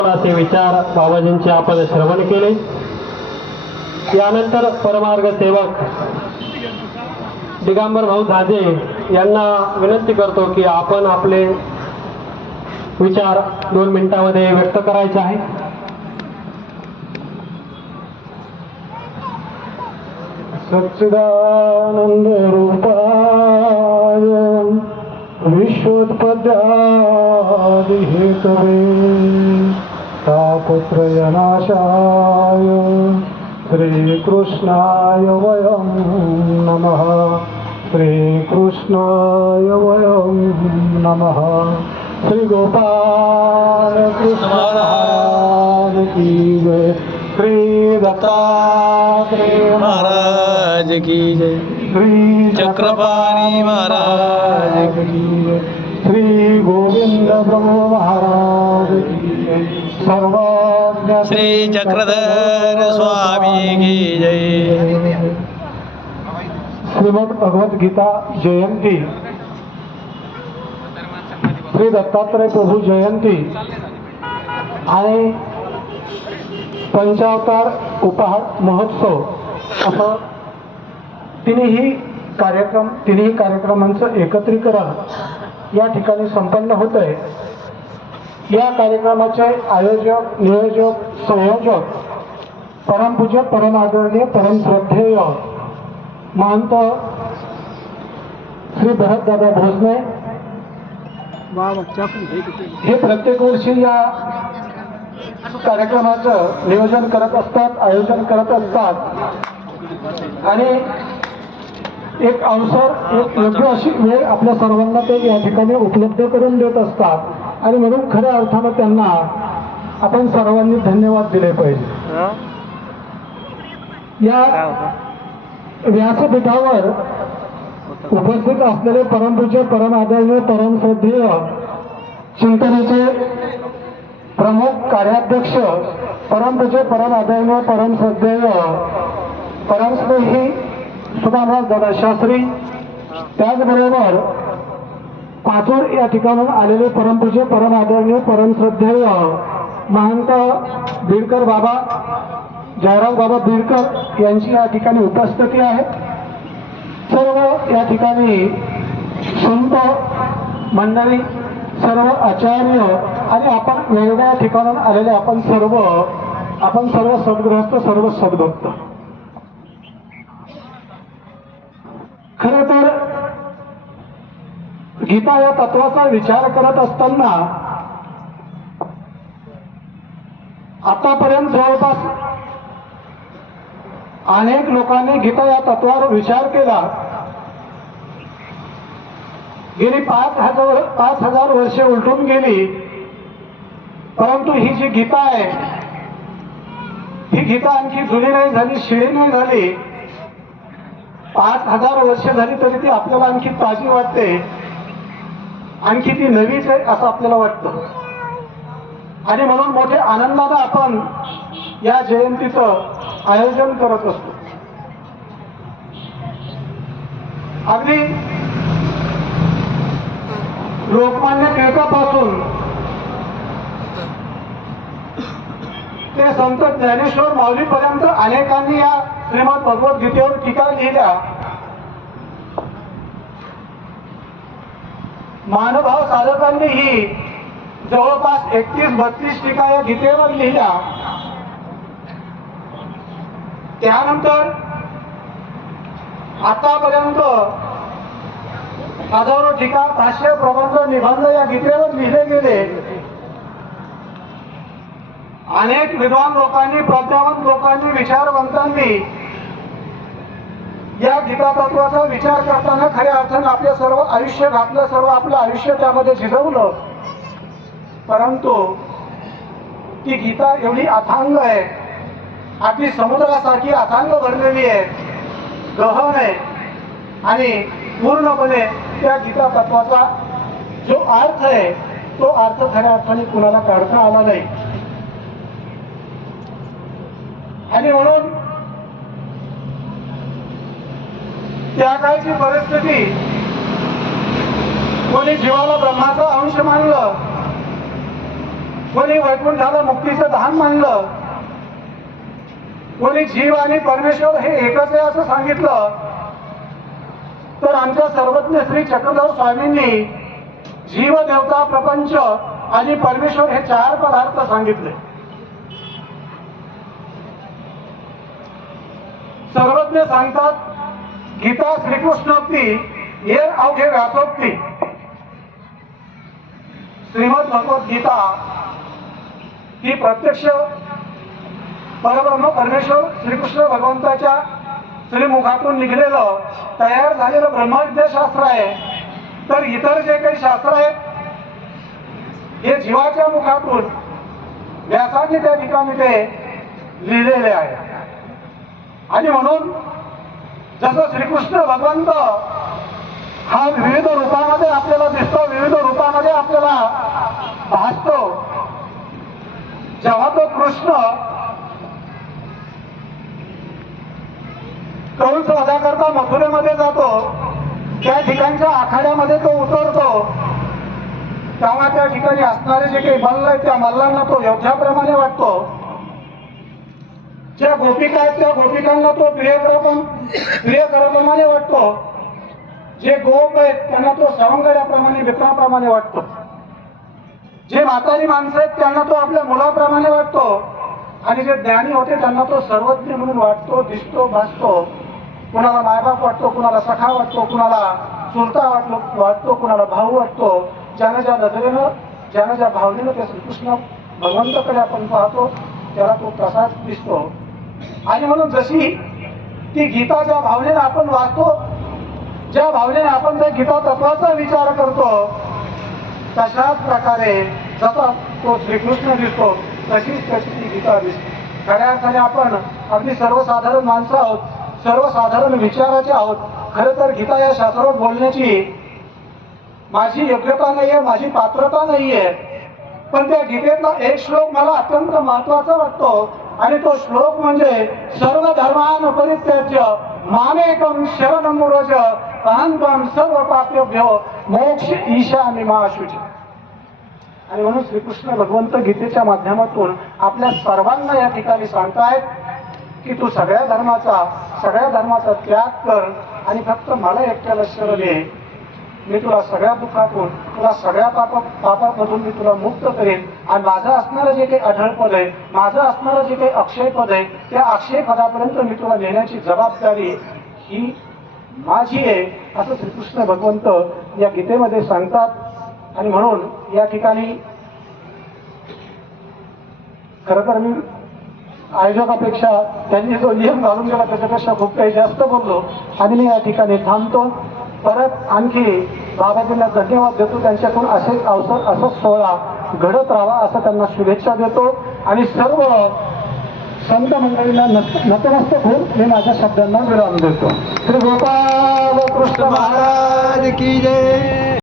असे विचार बाबाजींचे आपण श्रवण केले। यानंतर परमार्ग सेवक दिगंबर भाऊ झाजे यांना विनंती करतो की आपण आपले विचार 2 मिनिटांमध्ये व्यक्त करायचे आहे। सच्चिदानंद रूपाय विश्वोत्पत्त्यादि हेतवे तापत्रयनाशाय श्रीकृष्णाय वयं नमः। श्रीकृष्णाय वयं नमः। श्री गोपाल कृष्ण महाराज की जय। श्री दत्तात्रेय महाराज की जय। श्री चक्रपाणी महाराज की जय। श्री गोविंद प्रभु महाराज की जय। सर्वज्ञ श्री चक्रधर स्वामी की जय। श्रीमद भगवत गीता जयंती, श्री दत्तात्रय प्रभू जयंती आणि पंचावतार उपहार महोत्सव असं तिन्ही कार्यक्रमांचं एकत्रीकरण या ठिकाणी संपन्न होत आहे। या कार्यक्रमाचे आयोजक, नियोजक, संयोजक परमपूज्य, परमादरणीय, परमश्रद्धेय महंत श्री भरतदादा भोसले हे प्रत्येक वर्षी या कार्यक्रमाचं नियोजन करत असतात, आयोजन करत असतात आणि एक अवसर, एक योग्य अशी वेळ आपल्या सर्वांना ते या ठिकाणी उपलब्ध करून देत असतात आणि म्हणून खऱ्या अर्थानं त्यांना आपण सर्वांनी धन्यवाद दिले पाहिजे। या व्यासपीठावर उपस्थित असलेले परमपूज्य, परम आदरणीय, परम श्रद्धेय चिंतनेचे प्रमुख कार्याध्यक्ष, परमपूज्य, परम आदरणीय, परम श्रद्धेय, परमस्नेही सुदामराज दादा शास्त्री, त्याचबरोबर पाचोड या ठिकाणून आलेले परमपूज्य, परम आदरणीय, परम श्रद्धेय महंत बीडकर बाबा, जयराम बाबा बीडकर यांची या ठिकाणी उपस्थिती आहे। सर्व या ठिकाणी संत मंडळी, सर्व आचार्य आणि आपण वेगवेगळ्या ठिकाणून आलेले आपण सर्व सद्गृहस्थ, सर्व सद्भक्त। खरं तर गीता या तत्वाचा विचार करत असताना आतापर्यंत जवळपास अनेक लोकांनी गीता या तत्वावर विचार केला। गेली 5,000 वर्षे उलटून गेली, परंतु ही जी गीता आहे, ही गीता आणखी जुनी नाही झाली, शिळी नाही झाली। 5,000 वर्ष झाली तरी ती आपल्याला आणखी ताजी वाटते, आणखी ती नवीच आहे असं आपल्याला वाटतं आणि म्हणून मोठ्या आनंदानं आपण या जयंतीचं आयोजन करत असतो। अगदी लोकमान्य टिळकापासून ते संत ज्ञानेश्वर माऊलीपर्यंत अनेकांनी या श्रीमद भगवद्गीतेवर टीका लिहिल्या। महानुभाव साधकांनीही जवळपास 31-32 टीका या गीतेवर लिहिल्या। त्यानंतर आतापर्यंत हजारो टीका, भाष्य, प्रबंध, निबंध या गीतेवर लिहिले गेले। अनेक विद्वान लोकांनी, प्रज्ञावंत लोकांनी, विचारवंतांनी या गीता तत्वाचा विचार करताना खऱ्या अर्थानं आपलं सर्व आयुष्य घातलं, सर्व आपलं आयुष्य त्यामध्ये झिजवलं। परंतु ती गीता एवढी अथांग आहे, अगदी समुद्रासारखी अथांग भरलेली आहे, गहन आहे आणि पूर्णपणे त्या गीता तत्वाचा जो अर्थ आहे तो अर्थ खऱ्या अर्थाने कुणाला काढता आला नाही आणि म्हणून त्या काळची परिस्थिती, कोणी जीवाला ब्रह्माचा अंश मानलं कोणी वैकुंठाला मुक्तीचं धाम मानलं, कोणी जीव आणि परमेश्वर हे एकच आहे असं सांगितलं, तर आमच्या सर्वज्ञ श्री चक्रधर स्वामींनी जीव, देवता, प्रपंच आणि परमेश्वर हे 4 पदार्थ सांगितले. सर्वज्ञ सांगतात, गीता श्रीकृष्णोक्ती ये अवघे व्यासोक्ती. श्रीमद भगवद्गीता ही प्रत्यक्ष परब्रह्म परमेश्वर श्रीकृष्ण भगवंताच्या श्रीमुखातून निघलेलं तयार झालेलं ब्रह्मविद्याशास्त्र आहे. तर इतर जे काही शास्त्र आहेत हे जीवाच्या मुखातून व्यासाने त्या ठिकाणी ते लिहिलेले आहे. आणि म्हणून जसं श्रीकृष्ण भगवंत हा विविध रूपामध्ये आपल्याला दिसतो, विविध रूपामध्ये आपल्याला भासतो, जेव्हा तो कृष्ण कंस वधाकरता मथुरेमध्ये जातो, त्या ठिकाणच्या आखाड्यामध्ये तो उतरतो, तेव्हा त्या ठिकाणी असणारे जे काही मल्ल आहेत त्या मल्लांना तो योद्ध्याप्रमाणे वाटतो. ज्या गोपिका आहेत त्या गोपिकांना तो प्रियकराप्रमाणे वाटतो. जे गोप आहेत त्यांना तो सवंगड्याप्रमाणे मित्राप्रमाणे वाटतो. जे म्हातारी माणसं आहेत त्यांना तो आपल्या मुलाप्रमाणे वाटतो. आणि जे ज्ञानी होते त्यांना तो सर्वज्ञ म्हणून वाटतो, दिसतो, भासतो. कुणाला मायबाप वाटतो, कुणाला सखा वाटतो, कुणाला चुलता वाटतो, कुणाला भाऊ वाटतो. ज्यानं ज्या नजरेनं, ज्यानं ज्या भावनेनं त्या श्रीकृष्ण भगवंताकडे आपण पाहतो त्याला तो तसाच दिसतो. आणि म्हणून जशी ती गीता ज्या भावनेनं आपण वाचतो, ज्या भावनेने आपण त्या गीता तत्वाचा विचार करतो, तशाच प्रकारे जसा तो श्रीकृष्ण दिसतो तशीच त्याची ती गीता दिसते. खऱ्या अर्थाने आपण अगदी सर्वसाधारण माणसं आहोत, सर्वसाधारण विचाराचे आहोत. खरं तर गीता या शास्त्रावर बोलण्याची माझी योग्यता नाहीये, माझी पात्रता नाहीये. पण त्या गीतेतला एक श्लोक मला अत्यंत महत्वाचा वाटतो आणि तो श्लोक म्हणजे सर्व धर्मान परित्याज्य मामेकं शरणं व्रज अहं त्वां सर्व पापेभ्यो मोक्ष ईशामि मा शुचि. आणि म्हणून श्रीकृष्ण भगवंत गीतेच्या माध्यमातून आपल्या सर्वांना या ठिकाणी सांगतायत की तू सगळ्या धर्माचा त्याग कर आणि फक्त मला एकट्याला शरण ये. मी तुला सगळ्या दुःखातून, तुला सगळ्या पापामधून मी तुला मुक्त करेन. आणि माझं असणारं जे काही अढळपद आहे, माझं असणारं जे काही अक्षयपद आहे, त्या अक्षयपदापर्यंत मी तुला नेण्याची जबाबदारी ही माझी आहे असं श्रीकृष्ण भगवंत या गीतेमध्ये सांगतात. आणि म्हणून या ठिकाणी खरं तर मी आयोजकापेक्षा त्यांनी जो नियम घालून गेला त्याच्यापेक्षा खूप काही जास्त बोललो आणि मी या ठिकाणी थांबतो. परत आणखी बाबाजींना धन्यवाद देतो. त्यांच्याकडून असे अवसर, असा सोहळा घडत राहावा असं त्यांना शुभेच्छा देतो. आणि सर्व संत मंडळींना नतमस्तक होऊन मी माझ्या शब्दांना विराम देतो. श्री गोपाल कृष्ण महाराज की जय.